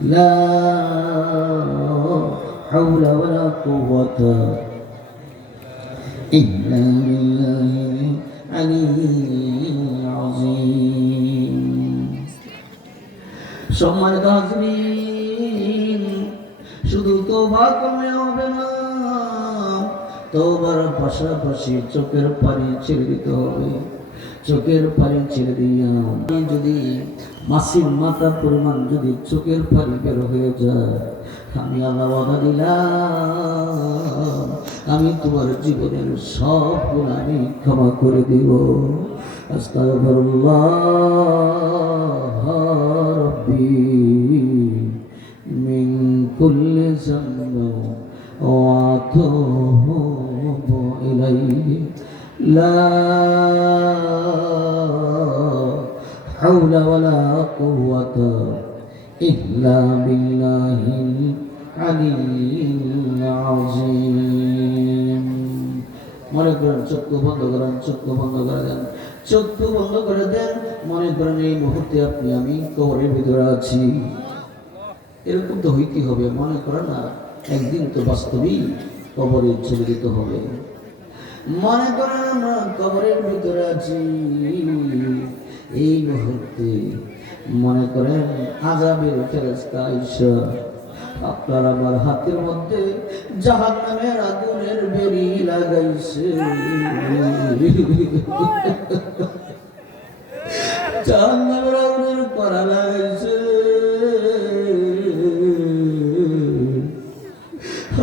لا حول ولا قوة إلا بالله العلي العظيم সম্মানিত হাজরিন, শুধু তোবা কমে হবে না তোবার পাশাপাশি চোখের পানি ছেড়ে দিতে হবে। চোখের পানি ছেড়ে দিয়া যদি মাসির মাথা পরিমাণ যদি চোখের পানি বের হয়ে যায়, আমি আল্লাহ বাধা দিলাম। আমি তোমার জীবনের সব আমি ক্ষমা করে দিব। মিন কুল্লি যামব ওয়া আতুবু ইলাইহি। লা হাওলা ওয়ালা কুওয়াতা ইল্লা বিল্লাহিল আলিয়্যিল আযীম। মনে করেন, চক্ষু বন্ধ করেন, চক্ষু বন্ধ করে দেন। চক্ষু বন্ধ করে দেন, মনে করেন এই মুহূর্তে আপনি, আমি কবরের ভিতরে আছি। এরকম তো হইতে হবে, মনে করেন না? একদিন তো বাস্তবেই কবরে চলে যেতে হবে। মনে করেন আমরা কবরের ভিতরে আছি। এই মুহূর্তে মনে করেন আজাবের ফেরেস্তা ঈশা, আপনার আমার হাতের মধ্যে জাহান নামের আগুনের বেরি লাগাইছে। জাহান নামের আগুনের করা লাগাইছে।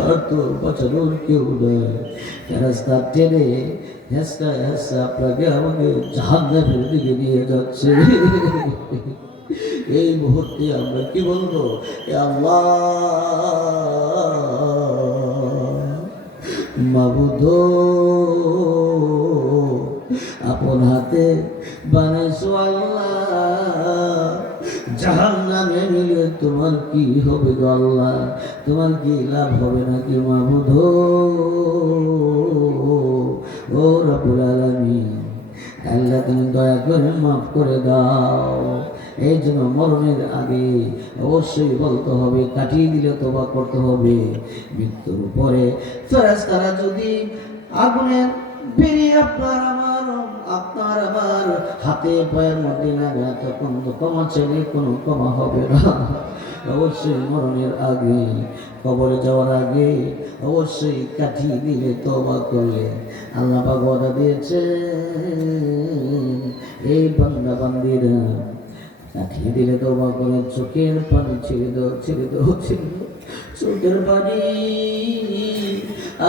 আর তো বাঁচানোর কেউ নেই। রাস্তা টেনে হেসটা হেসটা আপনাকে আমাকে জাহান নামের দিকে নিয়ে যাচ্ছে। এই মুহূর্তে আমরা কি বলব? মাবুদ, আপন হাতে বানাইছো আল্লাহ। জাহান নামে তোমার কি হবে গো আল্লাহ? তোমার কি লাভ হবে নাকি মাবুদ? ও রবুল আলামিন, আল্লাহ তুমি দয়া করে মাফ করে দাও। এই জন্য মরণের আগে অবশ্যই বলতে হবে, কাটিয়ে দিলে তোবা করতে হবে। মৃত্যুর পরে ফেরেশতারা যদি আগুনের বেরিয়ে আপনার আমার আপনার আমার হাতে পায়ের মধ্যে লাগা তখন ক্ষমা চাইলে কোনো ক্ষমা হবে না। অবশ্যই মরণের আগে, কবরে যাওয়ার আগে অবশ্যই কাঠি দিলে তোবা করলে আল্লাহ ওয়াদা দিয়েছে এই বান্দা বান্দিরা কাঠি দিলে তোবা করে চোখের পানি ছেড়ে দাও ছেড়ে দাও, ছেড়ে চোখের পানি,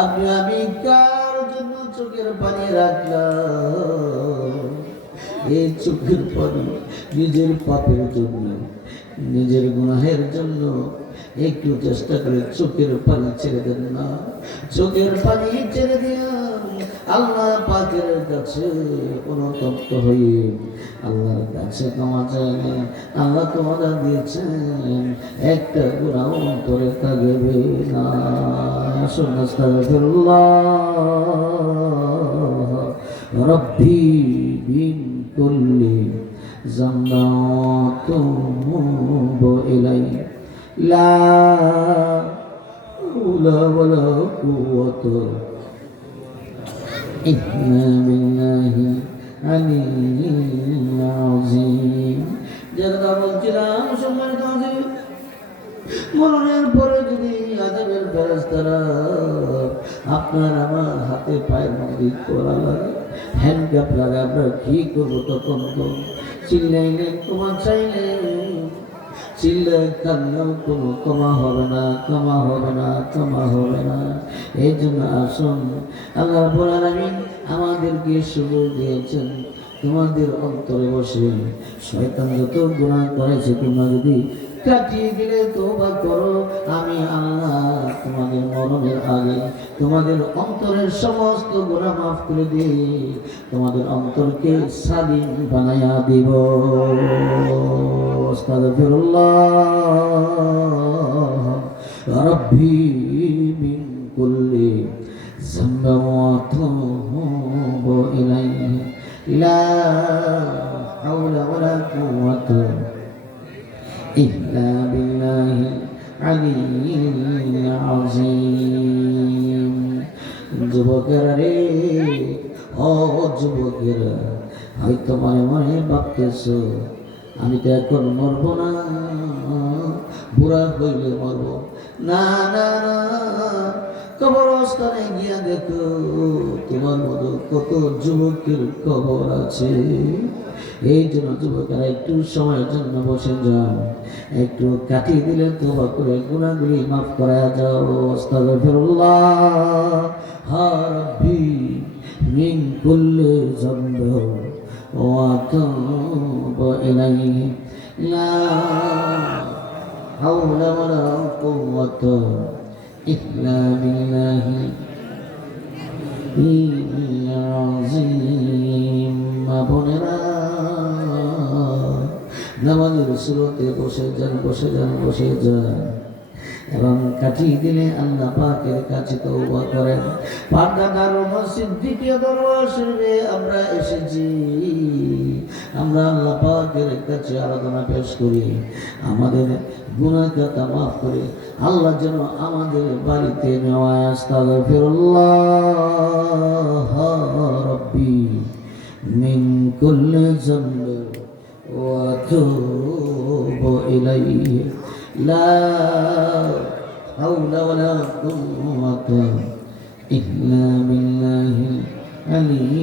আপনি আমি জন্য চোখের পানি রাখলাম। এই চোখের পানি নিজের পাপের জন্য, নিজের গুনাহের জন্য একটু চেষ্টা করে চোখের পানি ছেড়ে দেন না। চোখের পানি ছেড়ে দিলাম আল্লাহ পাকের কাছে অনুতপ্ত হয়ে আল্লাহর কাছে ক্ষমা চায় না আল্লাহ তোমাদের দিয়েছেন। একটা গুণাও অন্তরে থাকবে না। রব্বি বিন জান্নাতুব ইলাই। লা হাওলা ওয়ালা কুওয়াতা বিল্লাহি আলিয়্যিল আযীম যারা বলছিলাম সম্মানিত হাজির মরণের পরে যদি আজাবের ফেরেস্তারা আপনার আমার হাতে পায়ের মধ্যে করা লাগে হ্যান্ডকাপ লাগে আমরা কি করব তখন তো চিল্লাইলে তোমার চাইলে চিল্লাই কান্নাও কোনো কমা হবে না, ক্ষমা হবে না কমা হবে না। এই জন্য আসুন, আল্লাহ আমি আমাদেরকে সুযোগ দিয়েছেন। তোমাদের অন্তরে বসে শয়তান যত গুণা করেছে, তোমরা যদি কাটিয়ে গেলে তোবা করো। আমি আল্লাহ তোমাদের মরণের আগে তোমাদের অন্তরের সমস্ত গোড়া মাফ করে দিই তোমাদের অন্তরকে স্বাধীন বানাইয়া দিব। রব্বি হাওলা ওয়ালা কুওয়াতা إلا بالله العلي العظيم যুবকেরা রে ও যুবকেরা হয়তো মনে মনে ভাবতেছ আমি তো এখন মরব না বুড়া হইলে মরব না না না কবরস্থানে গিয়া দেখো তোমার মতো কত যুবকের খবর আছে এই জন্য যুবকেরা একটু সময়ের জন্য বসে যাও। একটু কাটিয়ে দিলে তোমা করে গুণাগুলি মাফ করা যাও। আস্তাগফিরুল্লাহ। হারবি মিন কুল্লি যামব ওয়া তুবু ইলাইহি। লা নামাজের সুরতে বসে যান বসে যান বসে যান। এবং কাটিয়ে দিলে আল্লাহ পাকের কাছে তওবা করেন। পান্ডাদার মসজিদ দ্বিতীয় দরবার আমরা এসেছি। আমরা আল্লাহ পাকের কাছে আরাধনা পেশ করি। আমাদের কথা মাফ করে আল্লাহ যেন আমাদের বাড়িতে নেওয়া আস্তাগফিরুল্লাহ রব্বি মিন কুল্লি যামব وأتوب إليه. لا حول ولا قوة إلا بالله العلي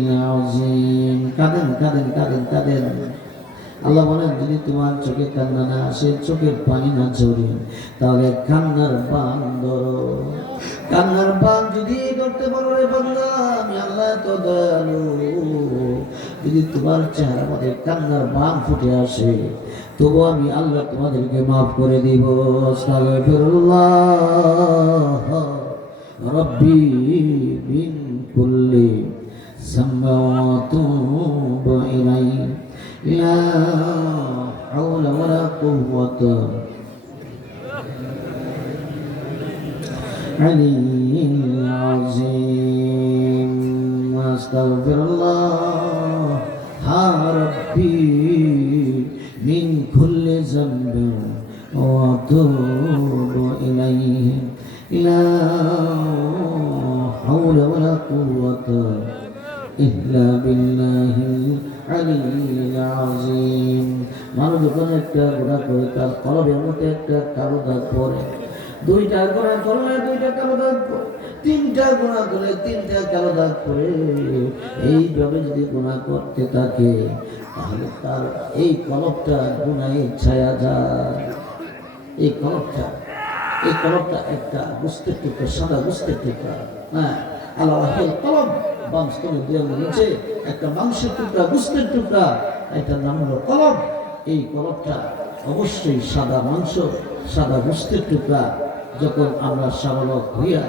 العظيم. كذن كذن كذن كذن আল্লাহ বলেন, যদি তোমার চোখে কান্না না আসে চোখে পানি না ঝরে, তাহলে কান্নার বান ধরো। কান্নার বান যদি ধরতে পারো রে বান্দা, আমি আল্লাহ তো দয়ালু যদি তোমার চেহারা মধ্যে কান্নার বান ফুটে আসে তবু আমি আল্লাহ তোমাদেরকে মাফ করে দিব আস্তাগফিরুল্লাহ রব্বি মিন কুল্লি সামাওয়াতুব ইলাইহি লা হাওলা ওয়ালা কুওয়াতা علي العظيم واستغفر الله ربي من كل ذنب واتوب اليه لا حول ولا قوه ইল্লা বিল্লাহিল আলিয়্যিল আযীম মানুষ যখন একটা গুনাহ করে তার কলবের মধ্যে একটা কালো দাগ পড়ে দুইটা গুনাহ করলে দুইটা কালো দাগ পড়ে তিনটা গুনাহ করে, তিনটা কালো দাগ পড়ে এইভাবে যদি গুনাহ করতে থাকে, তাহলে তার এই কলবটা গুনাহে ছায়া যায়। এই কলবটা এই কলবটা একটা বুঝতে টুকরা, সাদা বুঝতে টুকরা হ্যাঁ আল্লাহ কলব বাম স্তনের দুই আঙুল নিচে একটা মাংসের টুকরা গুস্তের টুকরা, এটার নাম হলো কলব এই কলবটা অবশ্যই সাদা মাংস, সাদা গুস্তের টুকরা, যখন আমরা সাবলক হইয়া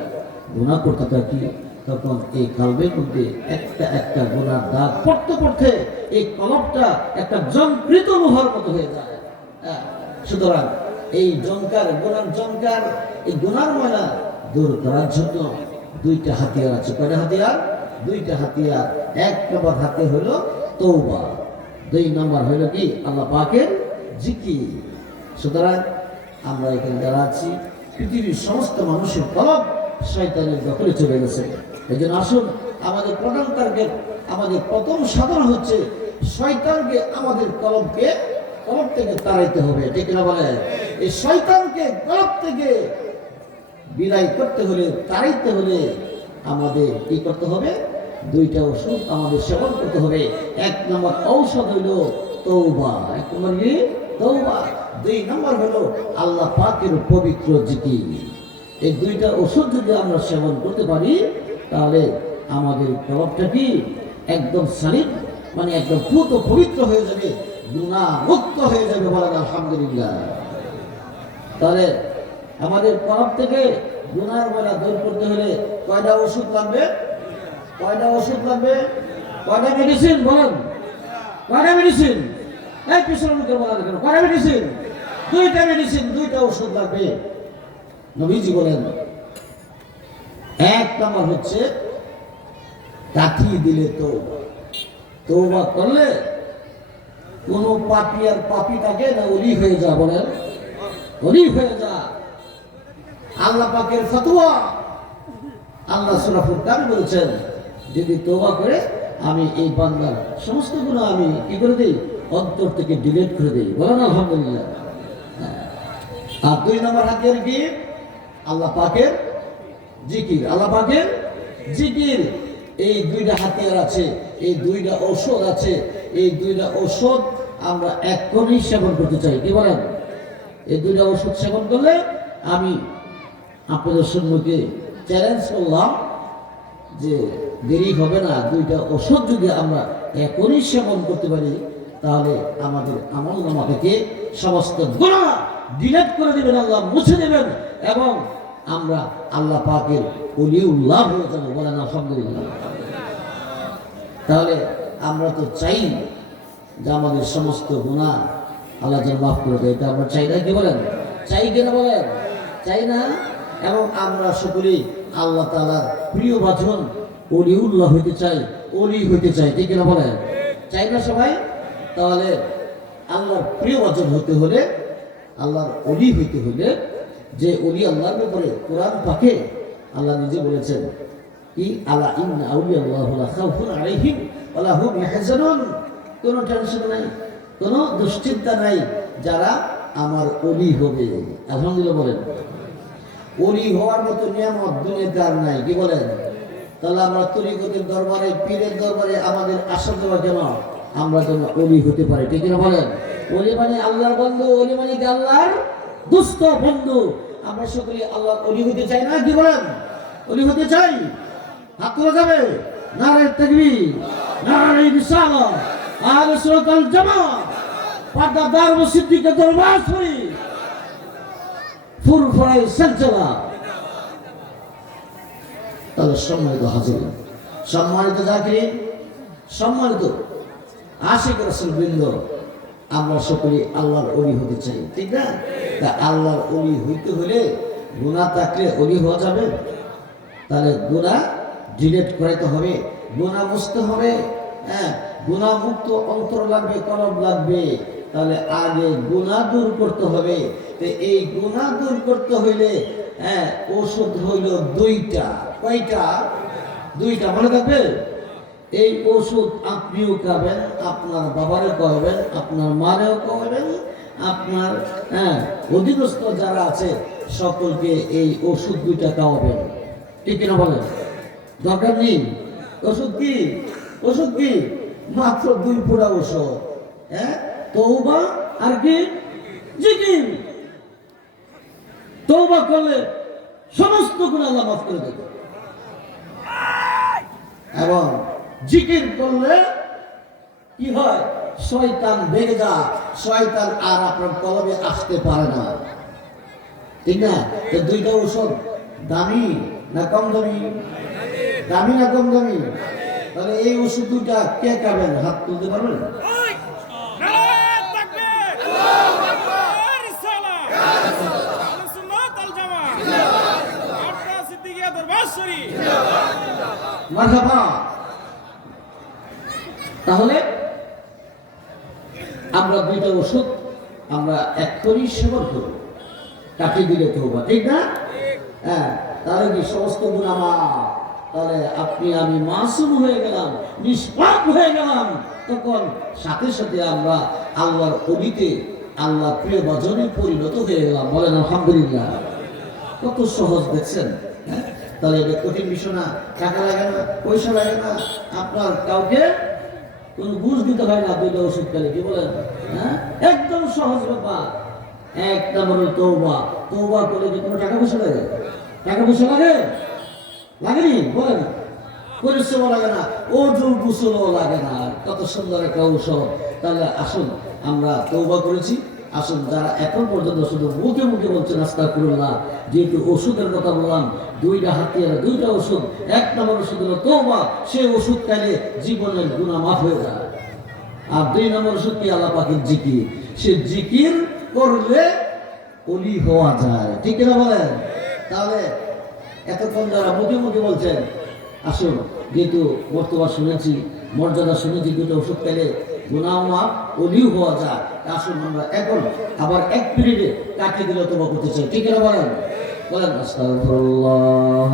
গুণা করতে থাকি তখন এই কালবের মধ্যে একটা একটা গুণার দাগ পড়তে পড়তে এই কলবটা একটা জঙ্কৃত লোহার মতো হয়ে যায়। হ্যাঁ, সুতরাং এই জঙ্কার গোনার জঙ্কার এই গোনার ময়লা দূর করার জন্য দুইটা হাতিয়ার আছে। কয়টা হাতিয়ার? দুইটা হাতিয়ার। এক নম্বর হাতে হলো তৌবা দুই নম্বর হলো কি? আল্লাহ পাকের জিকি সুতরাং আমরা এখানে যারা আছি পৃথিবীর সমস্ত মানুষের কলব শয়তানের দখলে চলে গেছে। এই জন্য আসুন, আমাদের প্রধান টার্গেট আমাদের প্রথম সাধন হচ্ছে শয়তানকে আমাদের কলমকে কলব থেকে তাড়াইতে হবে। ঠিক না বলে? এই শয়তানকে কলব থেকে বিদায় করতে হলে, তাড়াইতে হলে আমাদের কি করতে হবে? দুইটা ওষুধ আমাদের সেবন করতে হবে। এক নম্বর ঔষধ হইল তৌবা এক নম্বর কি? তৌবা দুই নম্বর হলো আল্লাহ পাকের পবিত্র জিকি এই দুইটা ওষুধ যদি আমরা সেবন করতে পারি, তাহলে আমাদের কলবটা কি? একদম সালিম মানে একদম পুত পবিত্র হয়ে যাবে গুণা মুক্ত হয়ে যাবে বলেন আলহামদুলিল্লাহ। তাহলে আমাদের কলব থেকে গুনার বেলা দূর করতে হলে কয়টা ওষুধ লাগবে? কয়টা ওষুধ লাগবে? কয়টা মেডিসিন বলেন? কয়টা মেডিসিন এই পিছনে বলা কেন কয়টা মেডিসিন দুইটা মেডিসিন দুইটা ওষুধ লাগবে। নবীজি বলেন এক নম্বর হচ্ছে কাঠিয়ে দিলে তো তৌবা করলে কোন পাপি আর পাপি থাকে না ওলি হয়ে যা বলেন। অলি হয়ে যা আল্লাহ পাকের ফতোয়া। আল্লাহ সুরা ফুরকান বলেছেন, যদি তোবা করে, আমি এই বান্দার সমস্ত গুণা আমি কি করে দিই? অন্তর থেকে ডিলিট করে দিই। বলেন, আলহামদুলিল্লাহ। হ্যাঁ। আর দুই নম্বর হাতিয়ার কি? আল্লাহ পাকের জিকির। আল্লাহ পাকের জিকির। এই দুইটা হাতিয়ার আছে, এই দুইটা ঔষধ আছে, এই দুইটা ঔষধ আমরা এক্ষুনি সেবন করতে চাই। কি বলেন? এই দুইটা ওষুধ সেবন করলে আমি আপনাদের সম্মুখে চ্যালেঞ্জ করলাম যে দেরি হবে না, দুইটা ওষুধ যদি আমরা এখনই সেবন করতে পারি, তাহলে আমাদের আমল নামা থেকে সমস্ত গুণা ডিলেট করে দেবেন, আল্লাহ মুছে দেবেন। এবং আমরা আল্লাহ পাকের উল্লাহ হয়ে যাব বলেন, আলহামদুলিল্লাহ। তাহলে আমরা তো চাই যে আমাদের সমস্ত গুণা আল্লাহ যেন মাফ করে দেয়। এটা আমরা চাই না, কি বলেন? চাই কিনা বলেন? চাই না? এবং আমরা সকলেই আল্লাহ তালার প্রিয় বাজন অলিউল্লাহ হইতে চাই অলি হইতে চাই, ঠিক কিনা বলেন? চাই না সবাই? তাহলে আল্লাহর প্রিয় বাজন হতে হলে, আল্লাহর অলি হইতে হলে যে অলি আল্লাহর ব্যাপারে কোরআন পাকে, আল্লাহ নিজে বলেছেন কি আলা আউলিয়া আল্লাহ খাউফুন আলাইহিম কোনো টেনশন নাই, কোনো দুশ্চিন্তা নাই, যারা আমার অলি হবে। আলহামদুলিল্লাহ বলেন। অলি হওয়ার মতো নিয়ামত দুনিয়াতে আর নাই, কি বলেন? তাহলে আমরা তরিকতের দরবারে, পীরের দরবারে আমাদের আসা দেওয়া কেন? আমরা যেন অলি হতে পারি, ঠিক না বলেন? অলি মানে আল্লাহর বন্ধু অলি মানে আল্লাহর? দুস্থ বন্ধু। আমরা সকলে আল্লাহর অলি হতে চাই না, কি বলেন? অলি হতে চাই? হাত তোলা যাবে? জামাত পাটাদার মসজিদকে দরবার তাহলে সম্মানিত হাজির, সম্মানিত চাকরি সম্মানিত আশিক রসুল বৃন্দ আমরা সকলে আল্লাহর অলি হতে চাই, ঠিক না? তা আল্লাহর অলি হইতে হলে গুণা থাকলে অলি হওয়া যাবে? তাহলে গুণা ডিলেট করাইতে হবে গুণা মুছতে হবে হ্যাঁ? গুণা মুক্ত অন্তর লাগবে কলম লাগবে। তাহলে আগে গুণা দূর করতে হবে। তো এই গুণা দূর করতে হইলে হ্যাঁ ওষুধ হইল দুইটা। কয়টা? দুইটা, মনে থাকবে? এই ওষুধ আপনিও খাবেন, আপনার বাবারে খাওয়াবেন, আপনার মারেও খাওয়াবেন, আপনার হ্যাঁ অধীনস্থ যারা আছে, সকলকে এই ওষুধ দুইটা খাওয়াবেন। ঠিক কিনা বলেন? দরকার নেই? ওষুধ কি? ওষুধ কি? মাত্র দুই ফোঁটা ওষুধ। হ্যাঁ? তৌবা আর কি? জিকির। তৌবা করলে সমস্ত গুণ আল্লাহ মাফ করে দেবে। এবং জিকির করলে কি হয়? শয়তান ভেঙে যা শয়তান আর আপনার কলমে আসতে পারে না। ঠিক না? তো দুইটা ওষুধ দামি না কম দামি? দামি না কম দামি? তাহলে এই ওষুধ দুইটা কে খাবেন? হাত তুলতে পারবেন? নারায়ণ তাকবীর আল্লাহু আকবার রিসালাত আহলে সুন্নাত আল জামাত আটটা সিদ্দিকিয়া দরবার শরীফ মারহাবা তাহলে আমরা দুইটা ওষুধ, আমরা এক্ষুনি সেবন করব কাটিয়ে দিলে তো হবা ঠিক না? হ্যাঁ তাহলে কি সমস্ত গুণ আমার তাহলে আপনি, আমি মাসুম হয়ে গেলাম, নিষ্পাপ হয়ে গেলাম। তখন সাথে সাথে আমরা আল্লাহর অলিতে আল্লাহ প্রিয় বজনে পরিণত হয়ে গেলাম। বলেন, আলহামদুলিল্লাহ। কত সহজ, দেখছেন? হ্যাঁ? তাহলে এটা কঠিন বিষয় না। টাকা লাগে না, পয়সা লাগে না। আপনার কাউকে কোনো ঘুষ দিতে হয় না, দুইটা ওষুধ খেলে, কি বলেন? হ্যাঁ? একদম সহজ ব্যাপার। এক নম্বরে তৌবা তৌবা করলে যে কোনো টাকা পয়সা লাগে? টাকা পয়সা লাগে? লাগেনি? বলেন। পরিশ্রম লাগে না ওজু গুসলও লাগে না। কত সুন্দর একটা ঔষধ। তাহলে আসুন, আমরা তৌবা করেছি। আসুন, যারা এখন পর্যন্ত শুধু মুখে মুখে বলছেন আস্তা করুল্লাহ যেহেতু ওষুধের কথা বললাম, দুইটা হাতিয়ার, দুইটা ওষুধ, এক নম্বর ওষুধ হলো তৌবা সেই ওষুধ খাইলে জীবনের গুণা মাফ হয়ে যায়। আর দুই নম্বর ওষুধ কি আল্লাহ পাখির জিকির? সে জিকির করলে অলি হওয়া যায়। ঠিক কিনা বলেন? তাহলে এতক্ষণ যারা মুখে মুখে বলছেন, আসুন, যেহেতু বর্তমান শুনেছি, মর্যাদা শুনেছি দুটো ওষুধ পেলে গুনাহ মাপ অলিও হওয়া যায় আসুন আমরা এখন আবার এক পিরিয়ডে কাটিয়ে দিলে তোবা করতে চাই ঠিক আছে বলেন বলেন আস্তাগফিরুল্লাহ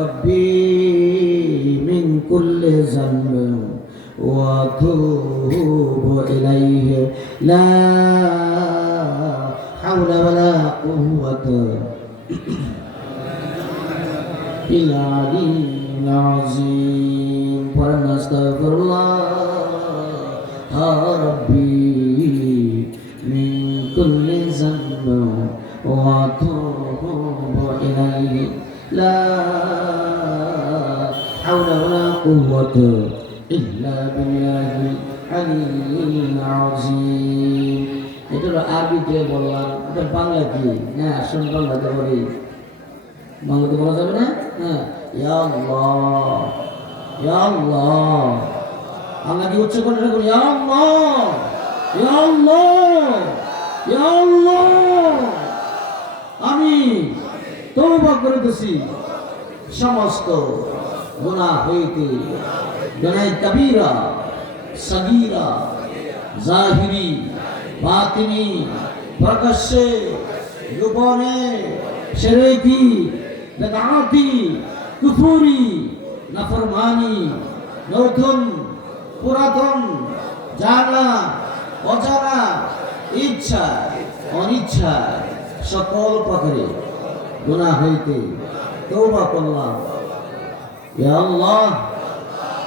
রব্বি মিন কুল্লি যামবিন ওয়া আতুবু ইলাইহি লা হাওলা ওয়ালা কুওয়াতা بالعلي العظيم ونستغفر الله يا ربي من كل ذنب واتوب اليه لا حول ولا قوه الا بالله العلي العظيم এটা হলো আরবিতে বললাম এটা বাংলা কি হ্যাঁ আসুন বাংলাতে বলি বাংলাতে বলা যাবে না হ্যাঁ ইয়া আল্লাহ ইয়া আল্লাহ আল্লাহ! কি উচ্চ করে রাখুন আমি তওবা করিতেছি। সমস্ত গুনাহ হইতে গুনাহ কবিরা, সগীরা, জাহিরি, বাতিনি, প্রকাশ্যে, গোপনে, সেরেকি, বেদাতি, কুফুরি, নাফরমানি নতুন পুরাতন, জানা, অজানা, ইচ্ছা, অনিচ্ছা, সকল প্রকারে গুনাহ হইতে তৌবা করলাম। আল্লাহ,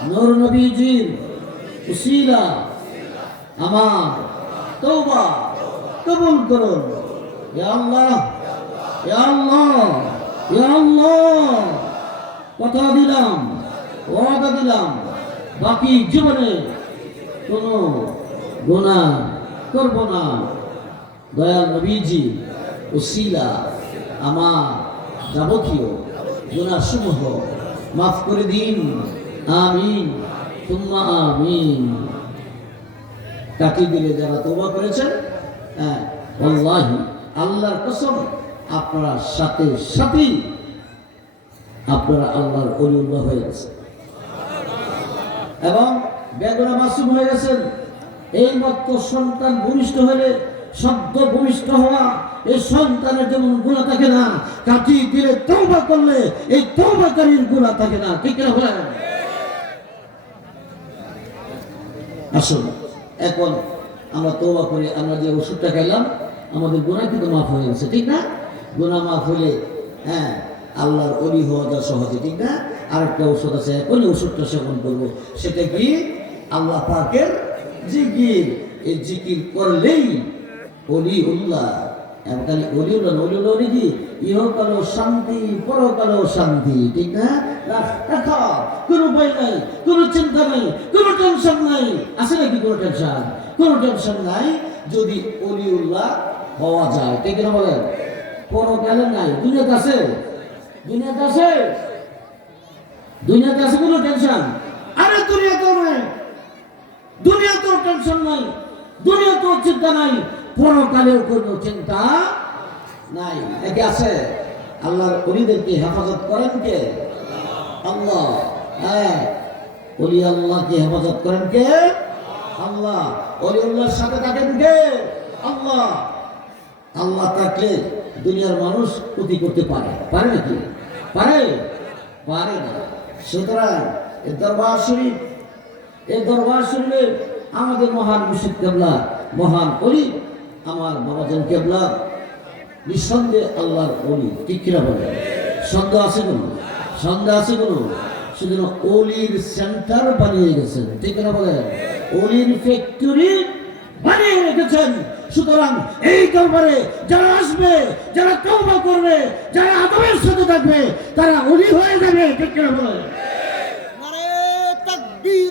নূর নবীজির উসিলা আমার তৌবা কবুল করুন। আল্লাহ আল্লাহ আল্লাহ। কথা দিলাম, ওয়াদা দিলাম। বাকি জীবনে কোনো গুনাহ করব না। দয়াল নবীজি উসিলা আমার যাবতীয় গুনাহসমূহ মাফ করে দিন। আমিন তুম্মা আমিন। কাটি দিলে যারা তোবা করেছেন হ্যাঁ আল্লাহি আল্লাহর কসম, আপনার সাথে সাথেই আপনারা আল্লাহর অলিউল্লাহ হয়ে গেছে এবং বেগুনা মাসুম হয়ে গেছেন। এই মাত্র সন্তান ভূমিষ্ঠ হলে, সদ্য ভূমিষ্ঠ হওয়া এই সন্তানের যেমন গুণা থাকে না, কাটি দিলে তৌবা করলে এই তৌবাকারীর গুণা থাকে না। ঠিক না বলেন? আসুন, এখন আমরা তৌবা করে, আমরা যে ওষুধটা খাইলাম, আমাদের গুণা কিন্তু মাফ হয়ে গেছে, ঠিক না? গুণা মাফ হলে হ্যাঁ আল্লাহর অলি হওয়া যা সহজে, ঠিক না? আরেকটা ওষুধ আছে, ওই ওষুধটা সেবন করব সেটা কি? আল্লাহ পাকের জিকির। এই জিকির করলেই অলি উল্লাহ এমনকালে অলি উল্লাহ অলি উল্লাহ অলি কি? ইহকালো শান্তি, পরকালো শান্তি, ঠিক না? কোনো ভয় নাই, কোনো চিন্তা নাই, কোনো টেনশন নাই। আছে নাকি কোনো টেনশন কোনো টেনশন নাই, যদি অলিউল্লাহ হওয়া যায়। ঠিক না বলেন? পরকালে নাই। দুনিয়াতে আছে? দুনিয়াতে আছে? দুনিয়াতে আছে কোনো টেনশন আরে দুনিয়াতেও নাই। দুনিয়াতেও টেনশন নাই। দুনিয়াতেও চিন্তা নাই। পরকালেও কোনো চিন্তা নাই। একে আছে? আল্লাহর অলিদেরকে হেফাজত করেন কে? আল্লাহ। হ্যাঁ। অলি আল্লাহকে হেফাজত করেন কে? আল্লাহ। অলি আল্লাহর সাথে থাকেন কে? আল্লাহ। আল্লাহ থাকলে দুনিয়ার মানুষ ক্ষতি করতে পারে। পারে নাকি? পারে? পারে না। সুতরাং এ দরবার শরীফ এই দরবার শরীফে আমাদের মহান মুর্শিদ কেবলা, মহান অলি, আমার বাবাজান কেবলা, নিঃসন্দেহে আল্লাহর অলি। কিনা বলে সন্দেহ আছে কোনো? সন্দেহ আছে কোনো? শুধু অলির সেন্টার বানিয়ে গেছেন। ঠিক কিনা বলে অলির ফ্যাক্টরি বানিয়ে রেখেছেন। সুতরাং এই দরবারে যারা আসবে যারা তওবা করবে যারা আদবের সাথে থাকবে তারা অলি হয়ে যাবে ঠিক কিনা বলে নারে তাকবীর।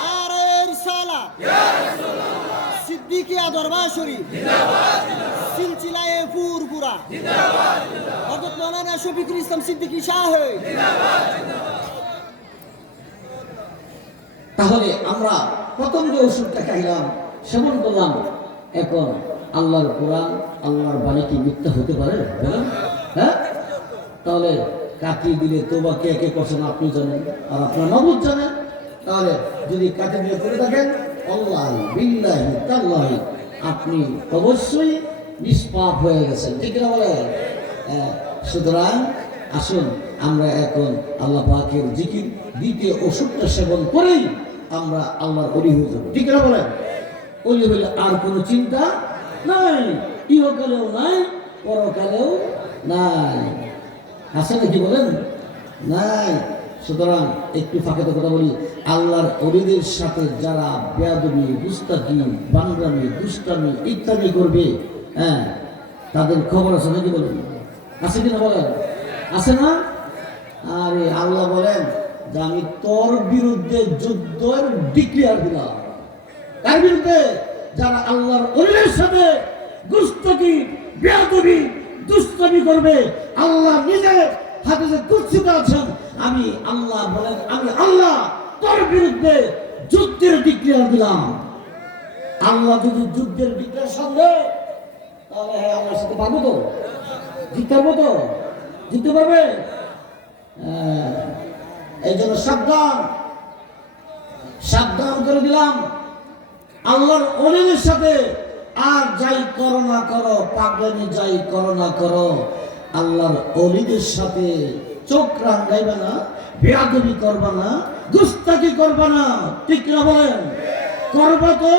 নারে রিসালা। সিদ্দিকিয়া দরবার শরীফ। সিলসিলায়ে ফুরফুরা হযরত মাওলানা শফিকুল ইসলাম সিদ্দিকী সাহেব তাহলে আমরা প্রথম যে ওষুধটা খাইলাম সেবন করলাম। এখন আল্লাহর কোরআন আল্লাহর বাণী কি মিথ্যা হতে পারে? বলেন হ্যাঁ? তাহলে কাটিয়ে দিলে তোবা কে কে করছেন আপনি জানেন আর আপনার নবুদ জানেন। তাহলে যদি কাঠে দিয়ে করে থাকেন? বিল্লাহি তাল্লাহি। আপনি অবশ্যই নিষ্পাপ হয়ে গেছেন। ঠিক না বলে হ্যাঁ, সুতরাং আসুন আমরা এখন আল্লাহ পাকের জিকির দ্বিতীয় ওষুধটা সেবন করেই আমরা আল্লাহর অলি হয়ে যাব। ঠিক না বলেন? অলি হইলে আর কোনো চিন্তা নাই। ইহকালেও নাই, পরকালেও নাই। আছে নাকি বলেন? নাই। সুতরাং একটু ফাঁকে তো কথা বলি। আল্লাহর অলিদের সাথে যারা বেয়াদবি গুস্তাকি বাংলামি দুষ্টামি ইত্যাদি করবে হ্যাঁ তাদের খবর আছে নাকি বলেন? আছে কিনা বলেন? আছে না? আরে আল্লাহ বলেন যে আমি তোর বিরুদ্ধে যুদ্ধের ডিক্লিয়ার দিলাম। তার বিরুদ্ধে যারা আল্লাহর অলিদের সাথে গুস্তাকি, বেয়াদবি, দুষ্টামি করবে, আল্লাহ নিজে হাদিসে কুৎসিত আছেন। আমি আল্লাহ বলেন আমি আল্লাহ তোর বিরুদ্ধে যুদ্ধের বিক্রিয়া দিলাম। আল্লাহ যদি যুদ্ধের ডিক্লিয়ার সঙ্গে তাহলে হ্যাঁ আল্লাহর সাথে পারব তো? জিততে পারব তো? জিততে পারবে? হ্যাঁ। এই জন্য সাবধান সাবধান করে দিলাম। আল্লাহর অলিদের সাথে, আর যাই করো না করো, পাগলামি যাই করো না করো। আল্লাহর অলিদের সাথে চোখ রাঙ্গাইবে না, বেয়াদবি করবা না গুস্তাকি করবা না। ঠিক না বলেন? করবা তো,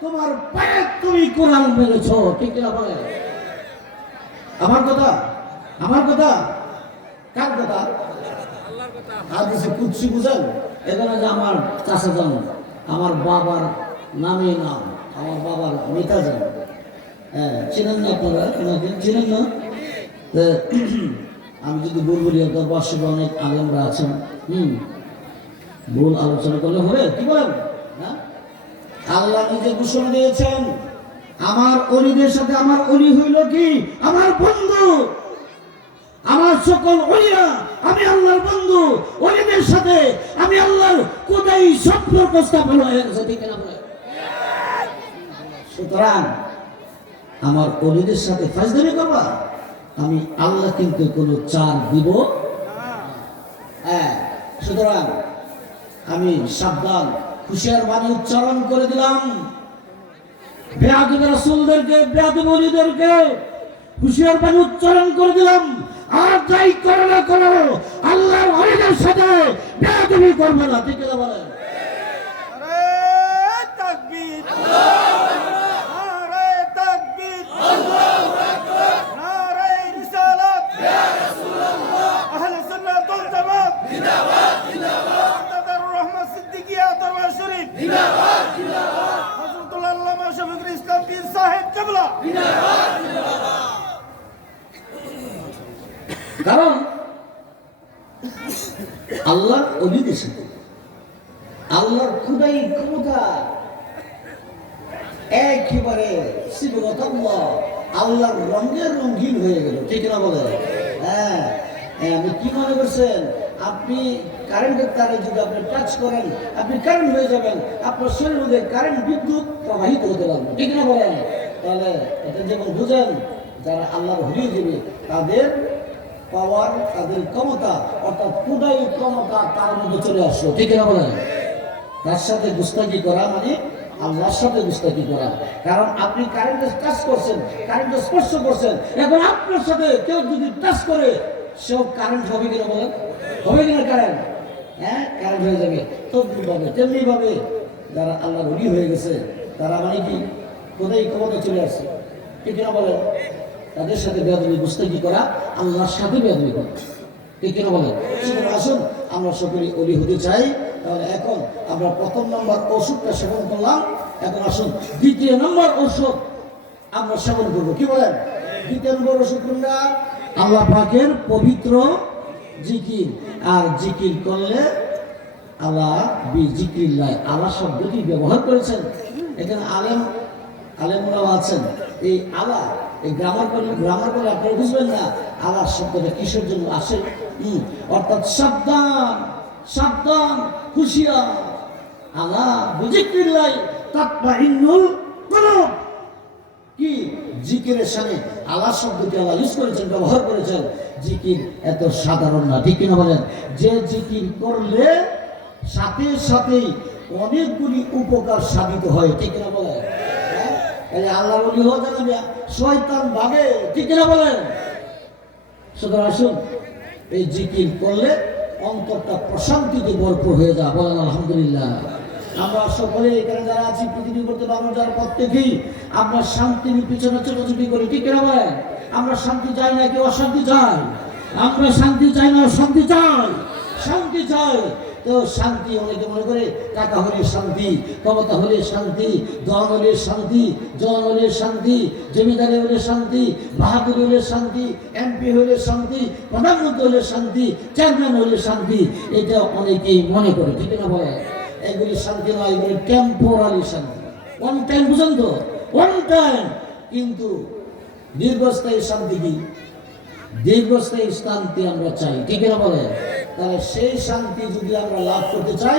তোমার পায়ে তুমি কোরআন মেরেছ, ঠিক না বলেন? আমার কথা? আমার কথা? কার কথা? হাদিসে কুৎসি বুঝেন? এখানে যে আমার চাষা যান আমার বাবার নামে নাম, আমার বাবার নেতা যান হ্যাঁ চিনেন না আপনারা? ওনাকে চিনেন না? আমি যদি ভুল বলি, আপনার অনেক আলেমরা আছেন। হুম, ভুল আলোচনা করলে হবে কি বলেন? হ্যাঁ? আল্লাহ নিজে ঘোষণা দিয়েছেন, আমার অলিদের সাথে আমার অলি হইল কি? আমার বন্ধু। আমার সকল অলিরা, আমি আল্লাহর বন্ধু। অলিদের সাথে আমি আল্লাহর কোথায় সম্পর্ক স্থাপন হয়ে গেছে, ঠিক না সুতরাং আমার অলিদের সাথে ফাজদারি করবা? আমি আল্লাহ কিন্তু কোনো চার দিব হ্যাঁ সুতরাং আমি সাবধান খুশিয়ার বাণী উচ্চারণ করে দিলাম। উচ্চারণ করে দিলাম। আর যাই করো না করো ওলিদের সাথে বেয়াদবি করবে না, ঠিক আছে বলেন? কারণ আল্লাহর সাথে আল্লাহর খুদাই ক্ষমতা একেবারে আল্লাহর রঙের রঙিন হয়ে গেল। ঠিক না বলে? হ্যাঁ। হ্যাঁ, আপনি কি মনে করছেন? আপনি কারেন্টের তারে যদি আপনি টাচ করেন, আপনি কারেন্ট হয়ে যাবেন, আপনার শরীরের মধ্যে কারেন্ট বিদ্যুৎ প্রবাহিত হতে লাগবে। ঠিক না বলেন? তাহলে এটা যেমন বুঝেন, যারা আল্লাহর হলিয়ে দেবে, তাদের পাওয়ার তাদের ক্ষমতা, অর্থাৎ খুদাই ক্ষমতা তার মধ্যে চলে আসলো ঠিক না বলেন? তার সাথে গুস্তাকি করা মানে আল্লাহর সাথে গুস্তাকি করা। কারণ আপনি কারেন্টের টাচ করছেন কারেন্টে স্পর্শ করছেন, এখন আপনার সাথে কেউ যদি টাচ করে, সেও কারেন্ট হবে কিনা বলেন? হবে কিনা কারেন্ট হ্যাঁ? হয়ে যাবে? তদ্রুপ ভাবে তেমনি ভাবে যারা আল্লাহ রুগী হয়ে গেছে, তারা মানে কি? কোথায় ক্ষমতা চলে আসছে? ঠিক কিনা বলেন? তাদের সাথে বেদবি গুস্তাকি করা আল্লাহর সাথে বেদবি করা। ঠিক বলেন? আসুন, আমরা সকলে অলি হতে চাই। তাহলে এখন আমরা প্রথম নম্বর ওষুধটা সেবন করলাম। এখন আসুন, দ্বিতীয় নম্বর ওষুধ আমরা সেবন করব। কি বলেন? দ্বিতীয় নম্বর ওষুধ আল্লাহ পাকের পবিত্র জিকির। আর জিকির করলে আল্লাহ বি জিকিল্লাহ আল্লাহ শব্দটি ব্যবহার করেছেন। এখানে আলেম, আলেমরাও আছেন। এই আলা, এই গ্রামার করলে গ্রামার করলে আপনারা বুঝবেন না আলা শব্দটা কিসের জন্য আসে? অর্থাৎ সাবধান সাবধান, হুশিয়ার। আলা বিজিকিল্লাহ তাতমাইন্নুল কুলুব। কি? জিকিরের সাথে আল্লাহ শব্দটি আল্লাহ ইউজ করেছেন, ব্যবহার করেছেন। জিকির এত সাধারণ না, ঠিক কিনা বলেন? যে জিকির করলে সাথে সাথেই অনেকগুলি উপকার সাধিত হয়, ঠিক না বলেন? হ্যাঁ? তাহলে আল্লাহ বলি হওয়া যাবে শয়তান ভাবে, ঠিক না বলেন? সুতরাং আসুন, এই জিকির করলে অন্তরটা প্রশান্তিতে ভরপুর হয়ে যা বলেন আলহামদুলিল্লাহ। আমরা সকলে এখানে যারা আছি, পৃথিবী করতে পারব যারা প্রত্যেকেই আমরা শান্তির পিছনে ছোটাছুটি করি, ঠিক না বলেন? আমরা শান্তি চাই না কি অশান্তি চাই। আমরা শান্তি চাই না শান্তি চাই। শান্তি চাই। তো শান্তি অনেকে মনে করে? টাকা হলে শান্তি, ক্ষমতা হলে শান্তি, ধন হলে শান্তি, জন হলে শান্তি, জমিদারি হলে শান্তি, বাহাদুরি হলে শান্তি এমপি হলে শান্তি, প্রধানমন্ত্রী হলে শান্তি, চেয়ারম্যান হলে শান্তি, এটা অনেকেই মনে করে, ঠিক না বলে? এগুলি শান্তি নয়, এগুলি টেম্পোরারি শান্তি। ওয়ান টাইম বুঝেন তো? ওয়ান টাইম কিন্তু দীর্ঘস্থায়ী শান্তি কি? দীর্ঘস্থায়ী শান্তি আমরা চাই। ঠিক না বলে? তাহলে সেই শান্তি যদি আমরা লাভ করতে চাই,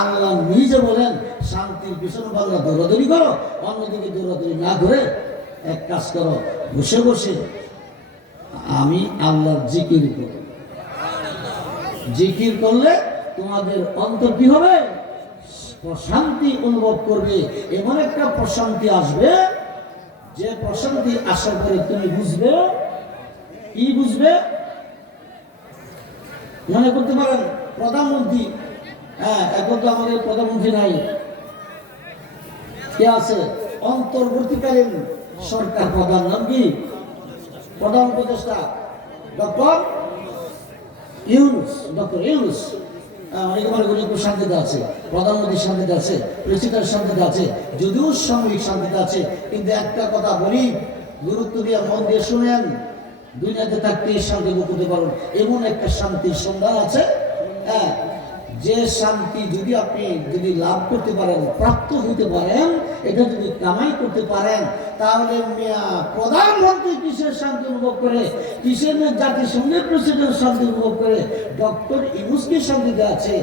আল্লাহ নিজে বলেন, শান্তির পিছনে বাংলা দৌড়াদৌড়ি করো, অন্যদিকে দৌড়াদৌড়ি না করে এক কাজ করো, বসে বসে আমি আল্লাহর জিকির করো জিকির করলে তোমাদের অন্তর কি হবে? প্রশান্তি অনুভব করবে। এমন একটা প্রশান্তি আসবে যে প্রশান্তি আসার পরে তুমি বুঝবে? কি বুঝবে? মনে করতে পারেন, প্রধানমন্ত্রী হ্যাঁ এখন তো আমাদের প্রধানমন্ত্রী নাই। কে আছে? অন্তর্বর্তীকালীন সরকার প্রধান নাম কি? প্রধান উপদেষ্টা, ডক্টর ইউনুস ডক্টর ইউনুস। অনেকে মনে করি শান্তিতে আছে প্রধানমন্ত্রী শান্তিতে আছে প্রেসিডেন্ট শান্তিতে আছে, যদিও সামরিক শান্তিতে আছে, কিন্তু একটা কথা বলি, গুরুত্ব দিয়ে মন দিয়ে শুনেন, দুনিয়াতে থাকতে শান্তি করতে পারুন এমন একটা শান্তির সন্ধান আছে হ্যাঁ যে শান্তি যদি আপনি যদি লাভ করতে পারেন, প্রাপ্ত হতে পারেন, এটা যদি কামাই করতে পারেন, তাহলে প্রধানমন্ত্রী কিসের শান্তি অনুভব করে? কিসের জাতিসংঘের প্রেসিডেন্ট শান্তি অনুভব করে? ডক্টর ইউসকে শান্তিতে আছে।